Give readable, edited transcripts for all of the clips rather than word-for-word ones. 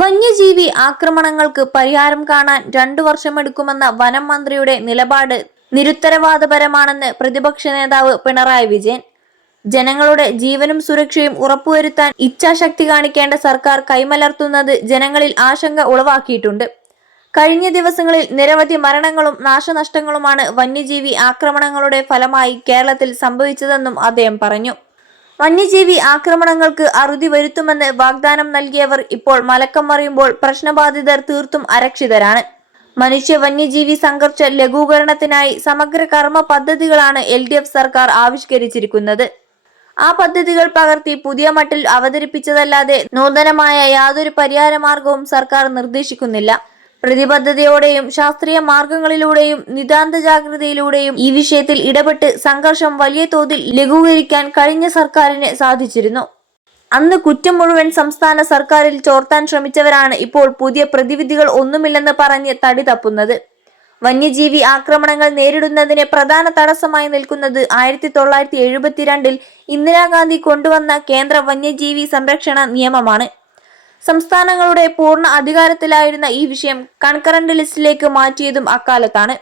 വന്യജീവി ആക്രമണങ്ങൾക്ക് പരിഹാരം കാണാൻ 2 വർഷമെടുക്കുമെന്ന വനം മന്ത്രിയുടെ നിലപാട് നിരുത്തരവാദപരമാണെന്ന് പ്രതിപക്ഷ നേതാവ് പിണറായി വിജയൻ. ജനങ്ങളുടെ ജീവനും സുരക്ഷയും ഉറപ്പുവരുത്താൻ ഇച്ഛാശക്തി കാണിക്കേണ്ട സർക്കാർ കൈമലർത്തുന്നത് ജനങ്ങളിൽ ആശങ്ക ഉളവാക്കിയിട്ടുണ്ട്. കഴിഞ്ഞ ദിവസങ്ങളിൽ നിരവധി മരണങ്ങളും നാശനഷ്ടങ്ങളുമാണ് വന്യജീവി ആക്രമണങ്ങളുടെ ഫലമായി കേരളത്തിൽ സംഭവിച്ചതെന്നും അദ്ദേഹം പറഞ്ഞു. വന്യജീവി ആക്രമണങ്ങൾക്ക് അറുതി വരുത്തുമെന്ന് വാഗ്ദാനം നൽകിയവർ ഇപ്പോൾ മലക്കം മറിയുമ്പോൾ പ്രശ്നബാധിതർ തീർത്തും അരക്ഷിതരാണ്. മനുഷ്യ വന്യജീവി സംഘർഷ ലഘൂകരണത്തിനായി സമഗ്ര കർമ്മ പദ്ധതികളാണ് LDF സർക്കാർ ആവിഷ്കരിച്ചിരിക്കുന്നത്. ആ പദ്ധതികൾ പകർത്തി പുതിയ മട്ടിൽ അവതരിപ്പിച്ചതല്ലാതെ നൂതനമായ യാതൊരു പരിഹാര മാർഗവും സർക്കാർ നിർദ്ദേശിക്കുന്നില്ല. പ്രതിബദ്ധതയോടെയും ശാസ്ത്രീയ മാർഗങ്ങളിലൂടെയും നിതാന്ത ജാഗ്രതയിലൂടെയും ഈ വിഷയത്തിൽ ഇടപെട്ട് സംഘർഷം വലിയ തോതിൽ ലഘൂകരിക്കാൻ കഴിഞ്ഞ സർക്കാരിന് സാധിച്ചിരുന്നു. അന്ന് കുറ്റം മുഴുവൻ സംസ്ഥാന സർക്കാരിൽ ചോർത്താൻ ശ്രമിച്ചവരാണ് ഇപ്പോൾ പുതിയ പ്രതിവിധികൾ ഒന്നുമില്ലെന്ന് പറഞ്ഞ് തടി തപ്പുന്നത്. വന്യജീവി ആക്രമണങ്ങൾ നേരിടുന്നതിന് പ്രധാന തടസ്സമായി നിൽക്കുന്നത് 1972 ഇന്ദിരാഗാന്ധി കൊണ്ടുവന്ന കേന്ദ്ര വന്യജീവി സംരക്ഷണ നിയമമാണ്. സംസ്ഥാനങ്ങളുടെ പൂർണ്ണ അധികാരത്തിലായിരുന്ന ഈ വിഷയം കൺകറന്റ് ലിസ്റ്റിലേക്ക് മാറ്റിയതും അക്കാലത്താണ്.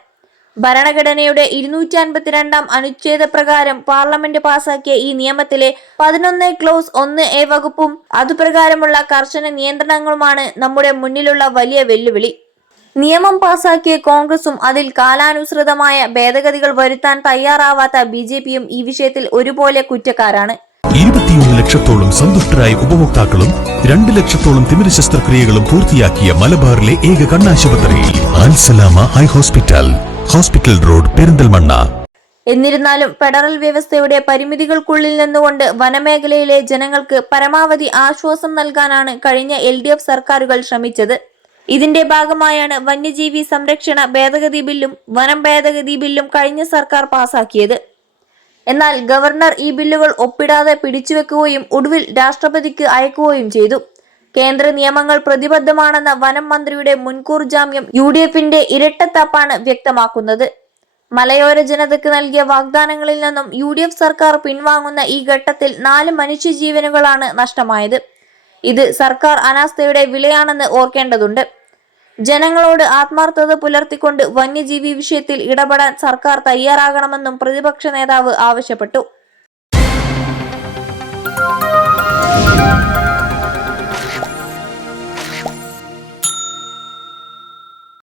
ഭരണഘടനയുടെ 252 അനുച്ഛേദ പ്രകാരം പാർലമെന്റ് പാസാക്കിയ ഈ നിയമത്തിലെ 11 ക്ലോസ് 1A വകുപ്പും അതുപ്രകാരമുള്ള കർശന നിയന്ത്രണങ്ങളുമാണ് നമ്മുടെ മുന്നിലുള്ള വലിയ വെല്ലുവിളി. നിയമം പാസാക്കിയ കോൺഗ്രസും അതിൽ കാലാനുസൃതമായ ഭേദഗതികൾ വരുത്താൻ തയ്യാറാവാത്ത BJPയും ഈ വിഷയത്തിൽ ഒരുപോലെ കുറ്റക്കാരാണ്. 21 ലക്ഷത്തോളം സന്തുഷ്ടരായ ഉപഭോക്താക്കളും 2 ലക്ഷത്തോളം തിമിര ശസ്ത്രക്രിയകളും പൂർത്തിയാക്കിയ മലബാറിലെ ഏക കണ്ണാശുപത്രി Al Salama high hospital, hospital road, Perinthalmanna. എന്നിരുന്നാലും ഫെഡറൽ വ്യവസ്ഥയുടെ പരിമിതികൾക്കുള്ളിൽ നിന്നുകൊണ്ട് വനമേഖലയിലെ ജനങ്ങൾക്ക് പരമാവധി ആശ്വാസം നൽകാനാണ് കഴിഞ്ഞ LDF സർക്കാരുകൾ ശ്രമിച്ചത്. ഇതിന്റെ ഭാഗമായാണ് വന്യജീവി സംരക്ഷണ ഭേദഗതി ബില്ലും വനം ഭേദഗതി ബില്ലും കഴിഞ്ഞ സർക്കാർ പാസാക്കിയത്. എന്നാൽ ഗവർണർ ഈ ബില്ലുകൾ ഒപ്പിടാതെ പിടിച്ചുവെക്കുകയും ഒടുവിൽ രാഷ്ട്രപതിക്ക് അയക്കുകയും ചെയ്തു. കേന്ദ്ര നിയമങ്ങൾ പ്രതിബദ്ധമാണെന്ന വനം മന്ത്രിയുടെ മുൻകൂർ ജാമ്യം UDFന്റെ ഇരട്ടത്താപ്പാണ് വ്യക്തമാക്കുന്നത്. മലയോര ജനതയ്ക്ക് നൽകിയ വാഗ്ദാനങ്ങളിൽ നിന്നും UDF സർക്കാർ പിൻവാങ്ങുന്ന ഈ ഘട്ടത്തിൽ 4 മനുഷ്യജീവനുകളാണ് നഷ്ടമായത്. ഇത് സർക്കാർ അനാസ്ഥയുടെ വിലയാണെന്ന് ഓർക്കേണ്ടതുണ്ട്. ജനങ്ങളോട് ആത്മാർത്ഥത പുലർത്തിക്കൊണ്ട് വന്യജീവി വിഷയത്തിൽ ഇടപെടാൻ സർക്കാർ തയ്യാറാകണമെന്നും പ്രതിപക്ഷ നേതാവ് ആവശ്യപ്പെട്ടു.